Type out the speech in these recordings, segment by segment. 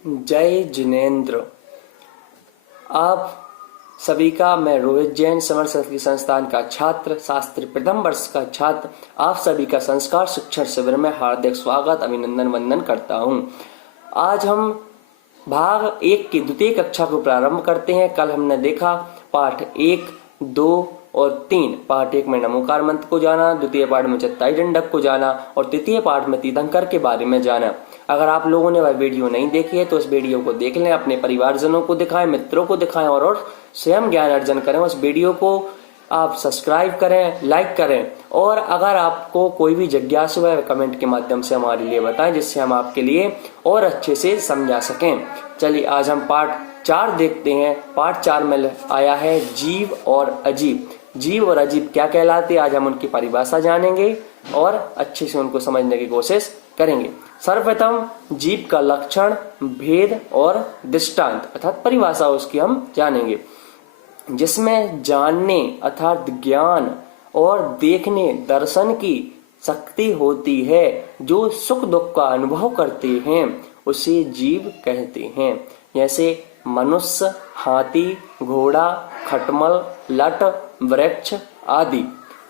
जय जिनेन्द्र। आप सभी का मैं रोहित जैन समर सरस्वती संस्थान का छात्र शास्त्री प्रथम वर्ष का छात्र आप सभी का संस्कार शिक्षण शिविर में हार्दिक स्वागत अभिनंदन वंदन करता हूं। आज हम भाग 1 की द्वितीय कक्षा को प्रारंभ करते हैं। कल हमने देखा पाठ 1, 2 और 3। पाठ 1 में नमोकार मंत्र को जाना, द्वितीय पाठ में चत्ताई दंडक को जाना और तृतीय पाठ में तीर्थंकर के बारे में जाना। अगर आप लोगों ने वह वीडियो नहीं देखी है तो इस वीडियो को देख लें, अपने परिवारजनों को दिखाएं, मित्रों को दिखाएं और स्वयं ज्ञान अर्जन करें। उस वीडियो को आप सब्सक्राइब करें, लाइक करें और अगर आपको कोई भी जिज्ञासा है कमेंट के माध्यम से हमारे लिए बताएं, जिससे हम आपके लिए और अच्छे से समझा सकें। चलिए आज हम पाठ 4 देखते हैं। पाठ 4 में आया है जीव और अजीब। जीव और अजीब क्या कहलाते हैं, आज हम उनकी परिभाषा जानेंगे और अच्छे से उनको समझने की कोशिश करेंगे। सर्वप्रथम जीव का लक्षण, भेद और दृष्टांत अर्थात परिभाषा उसकी हम जानेंगे, जिसमें जानने अर्थात ज्ञान और देखने दर्शन की शक्ति होती है। जो सुख दुख का अनुभव करते हैं उसे जीव कहते हैं। जैसे मनुष्य, हाथी, घोड़ा, खटमल, लट, वृक्ष आदि।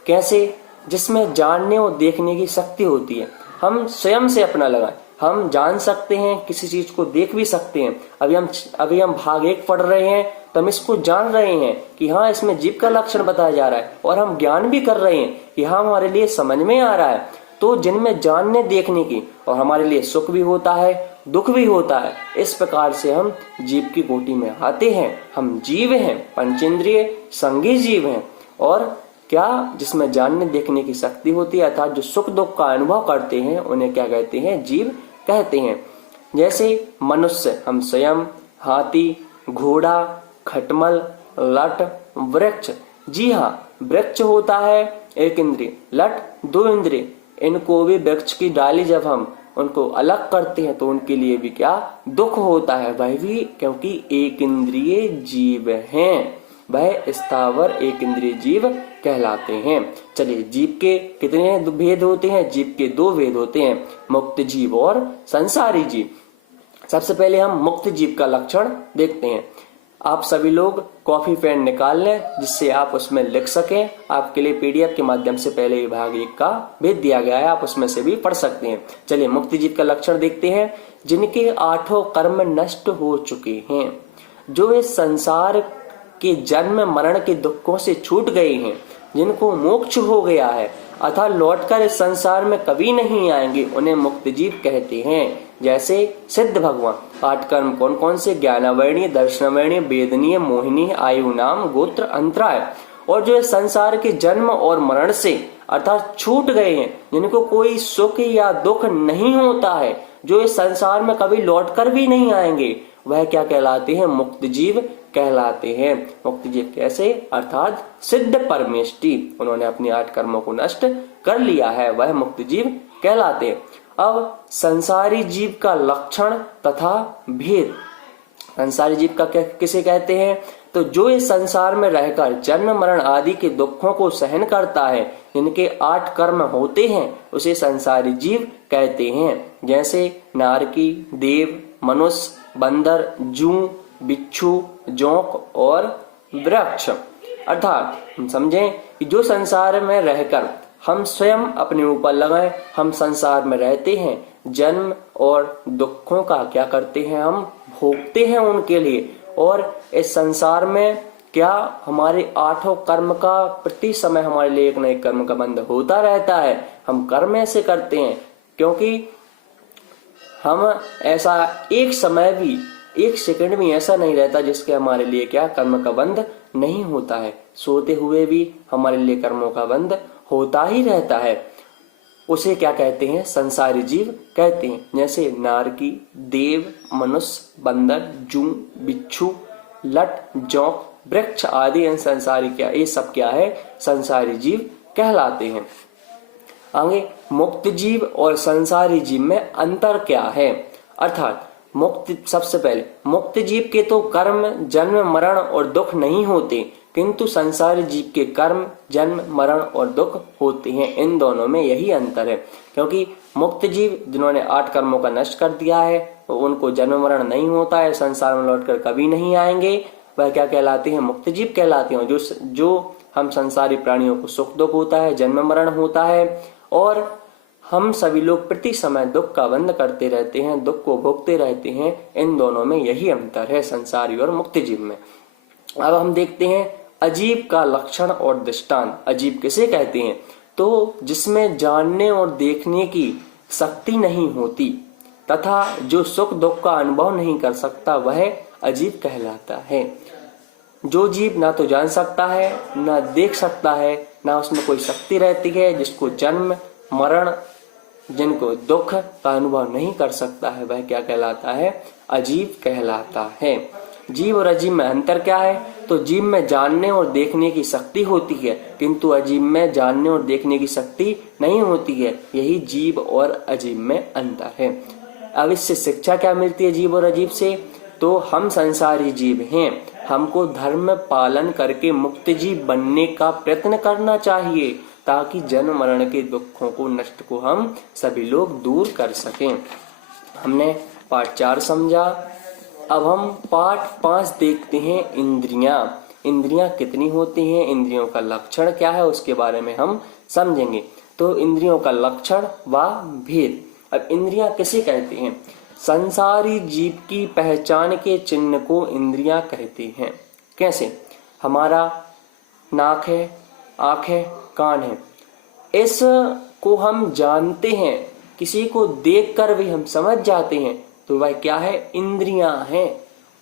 कैसे? जिसमें जानने और देखने की शक्ति होती है। हम स्वयं से अपना लगाएं, हम जान सकते हैं, किसी चीज को देख भी सकते हैं। अभी हम भाग 1 पढ़ रहे हैं तो हम इसको जान रहे हैं कि हाँ इसमें जीव का लक्षण बताया जा रहा है और हम ज्ञान भी कर रहे हैं कि हाँ हमारे लिए समझ में आ रहा है। तो जिनमें जानने देखने की और हमारे लिए सुख भी होता है, दुख भी होता है, इस प्रकार से हम जीव की कोटि में आते हैं। हम जीव हैं, पंचेंद्रिय संगी जीव हैं। और क्या? जिसमें जानने देखने की शक्ति होती है अर्थात जो सुख दुख का अनुभव करते हैं उन्हें क्या कहते हैं? जीव कहते हैं। जैसे मनुष्य हम स्वयं, हाथी, घोड़ा, खटमल, लट, वृक्ष। जी हाँ, वृक्ष होता है 1 इंद्रिय, लट 2 इंद्रिय। इनको भी वृक्ष की डाली जब हम उनको अलग करते हैं तो उनके लिए भी क्या दुख होता है, वह भी क्योंकि 1 इंद्रिय जीव हैं, वह स्थावर 1 इंद्रिय जीव कहलाते हैं। चलिए जीव के कितने भेद होते हैं? जीव के 2 भेद होते हैं, मुक्त जीव और संसारी जीव। सबसे पहले हम मुक्त जीव का लक्षण देखते हैं। आप सभी लोग कॉपी पेन निकाल लें जिससे आप उसमें लिख सकें। आपके लिए पीडीएफ के माध्यम से पहले ही भाग 1 का भेज दिया गया है, आप उसमें से भी पढ़ सकते हैं। चलिए मुक्त जीव का लक्षण देखते हैं। जिनके 8 कर्म नष्ट हो चुके हैं, जो इस संसार के जन्म मरण के दुखों से छूट गए हैं, जिनको मोक्ष हो गया है अर्थात लौटकर इस संसार में कभी नहीं आएंगे, उन्हें मुक्त जीव कहते हैं। जैसे सिद्ध भगवान। 8 कर्म कौन कौन से? ज्ञानावर्णीय, दर्शनावर्णीय, वेदनीय, मोहिनीय, आयु नाम, गोत्र, अंतराय। और जो इस संसार के जन्म और मरण से अर्थात छूट गए हैं, जिनको कोई सुख या दुख नहीं होता है, जो इस संसार में कभी लौटकर भी नहीं आएंगे, वह क्या कहलाते हैं? मुक्त जीव कहलाते हैं। मुक्त जीव कैसे? अर्थात सिद्ध परमेष्टि, उन्होंने अपने 8 कर्मों को नष्ट कर लिया है, वह मुक्त जीव कहलाते हैं। अब संसारी जीव का लक्षण तथा भेद। संसारी जीव का किसे कहते हैं? तो जो इस संसार में रहकर जन्म मरण आदि के दुखों को सहन करता है, जिनके 8 कर्म होते हैं, उसे संसारी जीव कहते हैं। जैसे नारकी, देव, मनुष्य, बंदर, जूं, बिच्छू, जोंक और वृक्ष। अर्थात हम समझें कि जो संसार में रहकर हम स्वयं अपने ऊपर लगाएं, हम संसार में रहते हैं, जन्म और दुखों का क्या करते हैं? हम भोगते हैं उनके लिए। और इस संसार में क्या हमारे 8 कर्म का प्रति समय हमारे लिए एक न एक कर्म का बंध होता रहता है। हम कर्म ऐसे करते हैं क्योंकि हम ऐसा एक समय भी, 1 सेकंड भी ऐसा नहीं रहता जिसके हमारे लिए क्या कर्म का बंध नहीं होता है। सोते हुए भी हमारे लिए कर्मों का बंध होता ही रहता है। उसे क्या कहते हैं? संसारी जीव कहते हैं। जैसे नारकी, देव, मनुष्य, बंदर, जूं, बिच्छू, लट, जोंक, वृक्ष आदि इन संसारी क्या, ये सब क्या है? संसारी जीव कहलाते हैं। आगे मुक्त जीव और संसारी जीव में अंतर क्या है? अर्थात मुक्त, सबसे पहले मुक्त जीव के तो कर्म जन्म मरण और दुख नहीं होते, किंतु संसारी जीव के कर्म जन्म मरण और दुख होते हैं। इन दोनों में यही अंतर है, क्योंकि मुक्त जीव जिन्होंने 8 कर्मों का नष्ट कर दिया है उनको जन्म मरण नहीं होता है, संसार में लौटकर कभी नहीं आएंगे, वह क्या कहलाते हैं? मुक्त जीव कहलाते हैं। जो हम संसारी प्राणियों को सुख दुख होता है, जन्म मरण होता है, और हम सभी लोग प्रति समय दुख का बंध करते रहते हैं, दुख को भोगते रहते हैं। इन दोनों में यही अंतर है, संसारी और मुक्त जीव में। अब हम देखते हैं अजीब का लक्षण और दृष्टांत। अजीब किसे कहते हैं? तो जिसमें जानने और देखने की शक्ति नहीं होती तथा जो सुख दुख का अनुभव नहीं कर सकता, वह अजीब कहलाता है। जो जीव ना तो जान सकता है, ना देख सकता है, ना उसमें कोई शक्ति रहती है, जिसको जन्म मरण, जिनको दुख का अनुभव नहीं कर सकता है, वह क्या कहलाता है? अजीब कहलाता है। जीव और अजीब में अंतर क्या है? तो जीव में जानने और देखने की शक्ति होती है, किंतु अजीब में जानने और देखने की शक्ति नहीं होती है। यही जीव और अजीब में अंतर है। अब इससे शिक्षा क्या मिलती है जीव और अजीब से? तो हम संसारी जीव हैं, हमको धर्म पालन करके मुक्त जीव बनने का प्रयत्न करना चाहिए, ताकि जन्म मरण के दुखों को, नष्ट को हम सभी लोग दूर कर सकें। हमने पाठ 4 समझा। अब हम पाठ 5 देखते हैं, इंद्रियां। इंद्रियां कितनी होती हैं, इंद्रियों का लक्षण क्या है, उसके बारे में हम समझेंगे। तो इंद्रियों का लक्षण व भेद। अब इंद्रियां किसे कहते हैं? संसारी जीव की पहचान के चिन्ह को इंद्रियां कहते हैं। कैसे? हमारा नाक है, आंख है, कान है, इसको हम जानते हैं, किसी को देखकर भी हम समझ जाते हैं, तो वह क्या है? इंद्रियां हैं।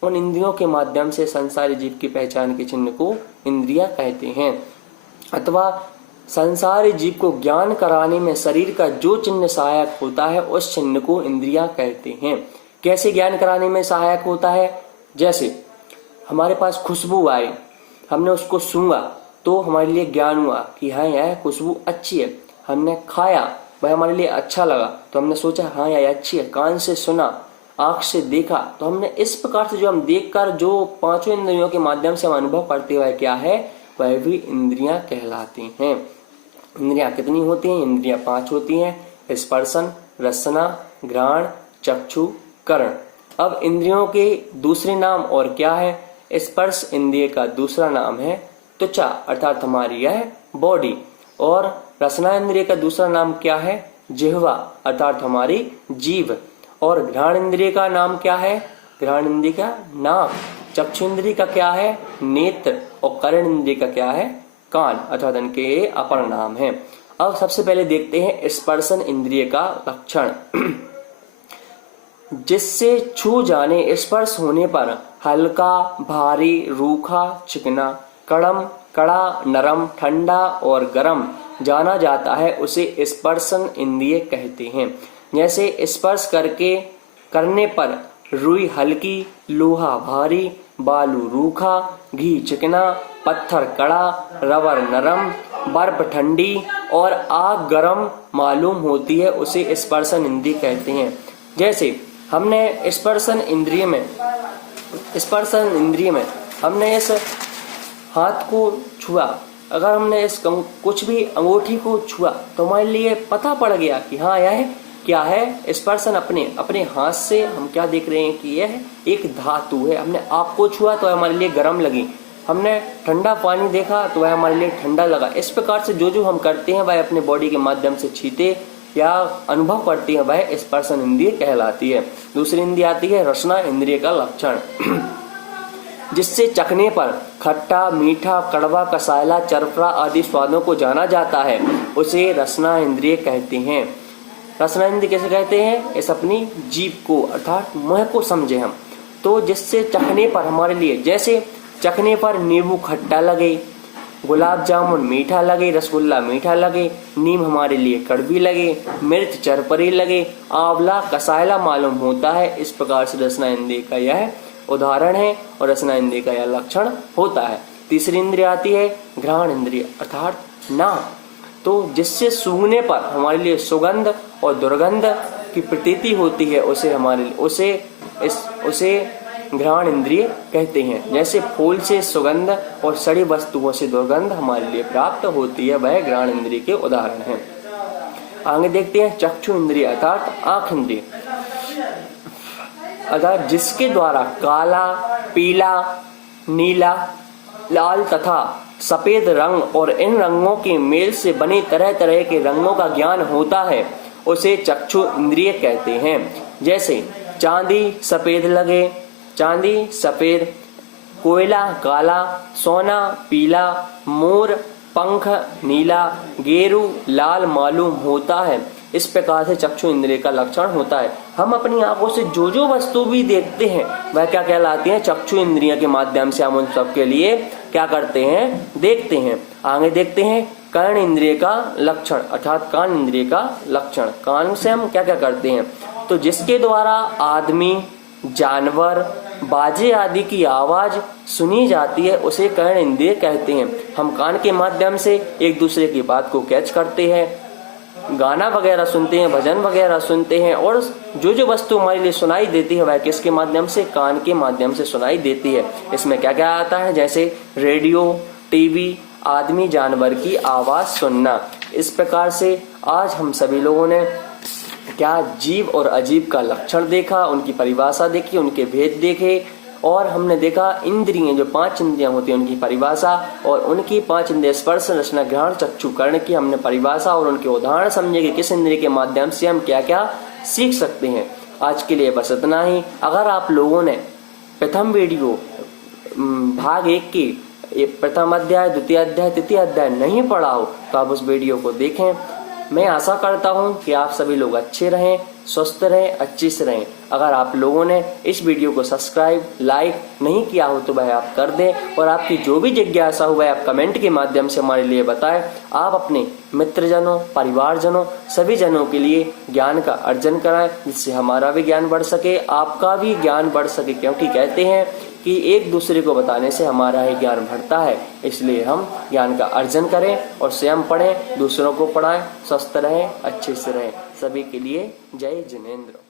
उन इंद्रियों के माध्यम से संसारी जीव की पहचान के चिन्ह को इंद्रियां कहते हैं। अथवा संसारी जीव को ज्ञान कराने में शरीर का जो चिन्ह सहायक होता है, उस चिन्ह को इंद्रियां कहते हैं। कैसे ज्ञान कराने में सहायक होता है? जैसे हमारे पास खुशबू आई, हमने उसको सूंघा तो हमारे लिए ज्ञान हुआ कि हाँ यह खुशबू अच्छी है। हमने खाया, वह हमारे लिए अच्छा लगा, तो हमने सोचा हाँ यह अच्छी है। कान से सुना, आंख से देखा, तो हमने इस प्रकार से जो हम देखकर जो 5 इंद्रियों के माध्यम से हम अनुभव करते हुए क्या है, वह भी इंद्रियां कहलाती हैं। इंद्रियां कितनी होती हैं? इंद्रियां 5 होती हैं, स्पर्शन, रसना, घ्राण, चक्षु, कर्ण। अब इंद्रियों के दूसरे नाम और क्या है? स्पर्श इंद्रिय का दूसरा नाम है त्वचा, अर्थात हमारी यह बॉडी। और रसना इंद्रिय का दूसरा नाम क्या है? जिह्वा, अर्थात हमारी जीभ। और घ्राण इंद्रिय का नाम क्या है? घ्राण इंद्रिय का नाक। चक्षु इंद्रिय का क्या है? नेत्र। और कर्ण इंद्रिय का क्या है? कान, अर्थात इनके अपर नाम है। अब सबसे पहले देखते हैं स्पर्शन इंद्रिय का लक्षण। जिससे छू जाने, स्पर्श होने पर हल्का, भारी, रूखा, चिकना, कड़म, कड़ा, नरम, ठंडा और गरम जाना जाता है, उसे स्पर्शन इंद्रिय कहते हैं। जैसे स्पर्श करने पर रुई हल्की, लोहा भारी, बालू रूखा, घी चिकना, पत्थर कड़ा, रबर नरम, बर्फ ठंडी और आग गरम मालूम होती है, उसे स्पर्शन इंद्रिय कहते हैं। जैसे हमने स्पर्शन इंद्रिय में हमने इस हाथ को छुआ, अगर हमने इस कुछ भी अंगूठी को छुआ, तो हमारे लिए पता पड़ गया कि हाँ यह क्या है? स्पर्शन। अपने हाथ से हम क्या देख रहे हैं कि यह एक धातु है। हमने आग को छुआ तो हमारे लिए गर्म लगी, हमने ठंडा पानी देखा तो वह हमारे लिए ठंडा लगा। इस प्रकार से जो हम करते हैं वह अपने बॉडी के माध्यम से छीते या अनुभव करते हैं, वह स्पर्शन इंद्रिय कहलाती है। दूसरी इंद्रिय आती है रसना इंद्रिय का लक्षण। जिससे चखने पर खट्टा, मीठा, कड़वा, कसायला, चरफरा आदि स्वादों को जाना जाता है, उसे रसना इंद्रिय कहते हैं। रसना इंद्रिय कैसे कहते हैं? इस अपनी जीभ को, अर्थात मुंह को समझे हम। तो जिससे चखने पर हमारे लिए, जैसे चखने पर नींबू खट्टा लगे, गुलाब जामुन मीठा लगे, रसगुल्ला मीठा लगे, नीम हमारे लिए कड़वी लगे, मिर्च चरपरी लगे, आंवला कसायला मालूम होता है। इस प्रकार से रसना इंद्रिय का यह उदाहरण है और रसना इंद्रिय का यह लक्षण होता है। तीसरी इंद्रिय आती है घ्राण इंद्रिय, अर्थात नाक। तो जिससे सूंघने पर हमारे लिए सुगंध और दुर्गंध की प्रतीति होती है, उसे घ्राण इंद्रिय कहते हैं। जैसे फूल से सुगंध और सड़ी वस्तुओं से दुर्गंध हमारे लिए प्राप्त होती है, वह घ्राण इंद्रिय के उदाहरण है। आगे देखते हैं चक्षु इंद्रिय, अर्थात आंख इंद्रिय। अर्थात जिसके द्वारा काला, पीला, नीला, लाल तथा सफेद रंग और इन रंगों के मेल से बने तरह तरह के रंगों का ज्ञान होता है, उसे चक्षु इंद्रिय कहते हैं। जैसे चांदी सफेद लगे, चांदी सफेद, कोयला काला, सोना पीला, मोर पंख नीला, गेरू लाल मालूम होता है। इस प्रकार से चक्षु इंद्रिय का लक्षण होता है। हम अपनी आंखों से जो जो वस्तु भी देखते हैं वह क्या कहलाती है? चक्षु इंद्रिय के माध्यम से हम उन सब के लिए क्या करते हैं? देखते हैं। आगे देखते हैं कर्ण इंद्रिय का लक्षण अर्थात कान इंद्रिय का लक्षण। कान से हम क्या क्या करते हैं? तो जिसके द्वारा आदमी, जानवर, बाजे आदि की आवाज सुनी जाती है उसे कर्ण इंद्रिय कहते हैं। हम कान के माध्यम से एक दूसरे की बात को कैच करते हैं, गाना वगैरह सुनते हैं, भजन वगैरह सुनते हैं, और जो जो वस्तु हमारे लिए सुनाई देती है वह किसके माध्यम से? कान के माध्यम से सुनाई देती है। इसमें क्या क्या आता है? जैसे रेडियो, टीवी, आदमी, जानवर की आवाज सुनना। इस प्रकार से आज हम सभी लोगों ने क्या जीव और अजीव का लक्षण देखा, उनकी परिभाषा देखी, उनके भेद देखे, और हमने देखा इंद्रियां, जो 5 इंद्रियां होती हैं उनकी परिभाषा, और उनकी 5 इंद्रिय स्पर्श, रसना, घ्राण, चक्षु, कर्ण की हमने परिभाषा और उनके उदाहरण समझे कि किस इंद्रिय के माध्यम से हम क्या क्या सीख सकते हैं। आज के लिए बस इतना ही। अगर आप लोगों ने प्रथम वीडियो भाग 1 की प्रथम अध्याय, द्वितीय अध्याय, तृतीय अध्याय नहीं पढ़ा हो तो आप उस वीडियो को देखें। मैं आशा करता हूं कि आप सभी लोग अच्छे रहें, स्वस्थ रहें, अच्छे से रहें। अगर आप लोगों ने इस वीडियो को सब्सक्राइब, लाइक नहीं किया हो तो वह आप कर दें, और आपकी जो भी जिज्ञासा हो वह आप कमेंट के माध्यम से हमारे लिए बताएं। आप अपने मित्रजनों, परिवारजनों, सभी जनों के लिए ज्ञान का अर्जन कराएं, जिससे हमारा भी ज्ञान बढ़ सके, आपका भी ज्ञान बढ़ सके। क्योंकि कहते हैं कि एक दूसरे को बताने से हमारा ही ज्ञान बढ़ता है। इसलिए हम ज्ञान का अर्जन करें और स्वयं पढ़ें, दूसरों को पढ़ाएं, स्वस्थ रहें, अच्छे से रहें। सभी के लिए जय जिनेंद्र।